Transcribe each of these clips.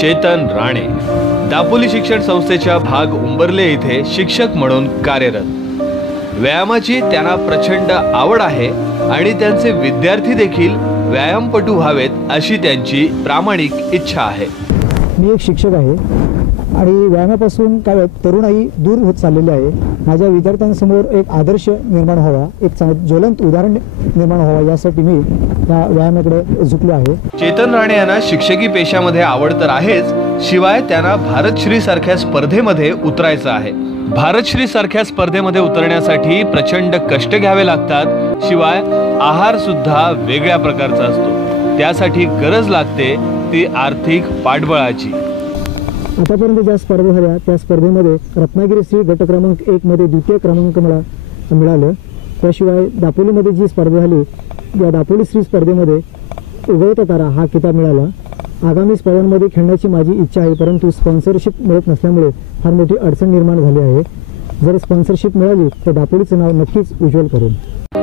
चेतन राणे दापोली शिक्षण संस्थेच्या भाग उंबरले येथे शिक्षक म्हणून कार्यरत। व्यायामाची त्यांना प्रचंड आवड आहे आणि त्यांचे विद्यार्थी देखील व्यायामपटू व्हावेत अशी त्यांची प्रामाणिक इच्छा आहे। मी एक शिक्षक आहे आणि व्यायामापासून काय तरुणाई दूर होत चाललेली आहे। माझ्या विद्यार्थ्यांसमोर एक आदर्श निर्माण व्हावा, एक ज्वलंत उदाहरण निर्माण व्हावा यासाठी मी या व्यायामाकडे झुकलो आहे। चेतन राणे यांना शिक्षकी पेशामध्ये आवड तर आहेच, शिवाय त्यांना भारतश्री सारख्या स्पर्धेमध्ये उतरायचं आहे। भारतश्री सारख्या स्पर्धेमध्ये उतरण्यासाठी प्रचंड कष्ट घ्यावे लागतात, शिवाय आहार सुद्धा वेगळ्या प्रकारचा असतो। त्यासाठी गरज लागते ती आर्थिक पाठबळाची। आतापर्यंत ज्या स्पर्धा झाल्या त्या स्पर्धेमध्ये रत्नागिरी श्री गट क्रमांक 1 मध्ये द्वितीय क्रमांक मला मिळालं। त्याशिवाय दापोलीमध्ये जी स्पर्धा झाली या दापोली श्री स्पर्धेमध्ये उगवता तारा हा किताब मिळाला। आगामी स्पर्धांमध्ये खेळण्याची माझी इच्छा आहे, परंतु स्पॉन्सरशिप मिळत नसल्यामुळे फार मोठी अडचण निर्माण झाली आहे। जर स्पॉन्सरशिप मिळाली तर दापोलीचं नाव नक्कीच उज्ज्वल करेल।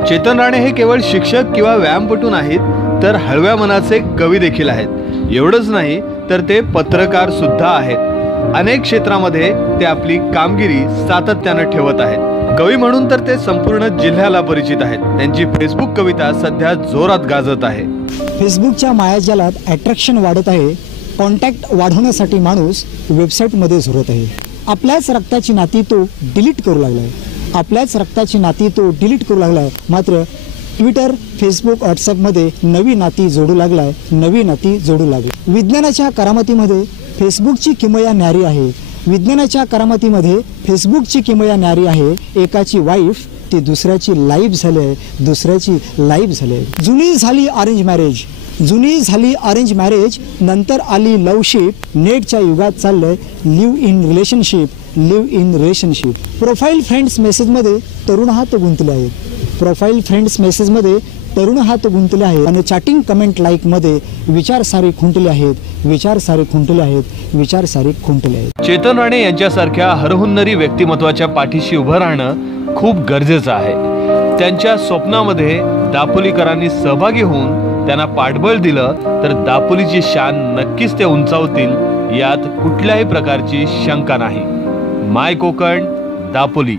चेतन राणे हे केवळ शिक्षक किंवा व्यायामपटू नाहीत, तर हळव्या मनाचे कवी देखील आहेत। एवढंच नाही तर ते पत्रकार सुद्धा आहेत। अनेक क्षेत्रामध्ये ते आपली कामगिरी सातत्याने ठेवत आहेत। कवी म्हणून तर ते संपूर्ण जिल्ह्याला परिचित आहेत। त्यांची फेसबुक कविता सध्या जोरात गाजत आहे। फेसबुकच्या मायाजालात अट्रॅक्शन वाढत आहे। कॉन्टॅक्ट वाढवण्यासाठी माणूस वेबसाईटमध्ये झुरत आहे। आपल्याच रक्ताची नाती तो डिलीट करू लागलाय। आपल्याच रक्ताची नाती तो डिलीट करू लागलाय। मात्र ट्विटर, फेसबुक, व्हॉट्सअपमध्ये नवी नाती जोडू लागलाय, नवी नाती जोडू लागली। विज्ञानाच्या करामतीमध्ये फेसबुकची किमया न्यारी आहे। विज्ञानाच्या करामतीमध्ये फेसबुकची किमया न्यारी आहे। एकाची वाईफ ती दुसऱ्याची लाईफ झाली आहे, दुसऱ्याची लाईफ झाली आहे। जुनी झाली अरेंज मॅरेज, जुनी झाली अरेंज मॅरेज, नंतर आली लवशिप। नेटच्या युगात चाललंय live in relationship, live in relationship. Profile friends मेसेजमध्ये तरुण हात गुंतले आहेत। प्रोफाईल फ्रेंड्स मेसेजमध्ये तरुण हात गुंतले आहेत आणि चॅटिंग कमेंट लाईकमध्ये विचार सारे खुंटले आहेत, विचार सारे खुंटले आहेत, विचार सारे खुंटले आहेत। चेतन राणे यांच्यासारख्या हरहुन्नरी व्यक्तिमत्वाच्या पाठीशी उभं राहणं खूप गरजेचं आहे। त्यांच्या स्वप्नामध्ये दापोलीकरांनी सहभागी होऊन त्यांना पाठबळ दिलं तर दापोलीची शान नक्कीच ते उंचावतील, यात कुठल्याही प्रकारची शंका नाही। माय कोकण, दापोली।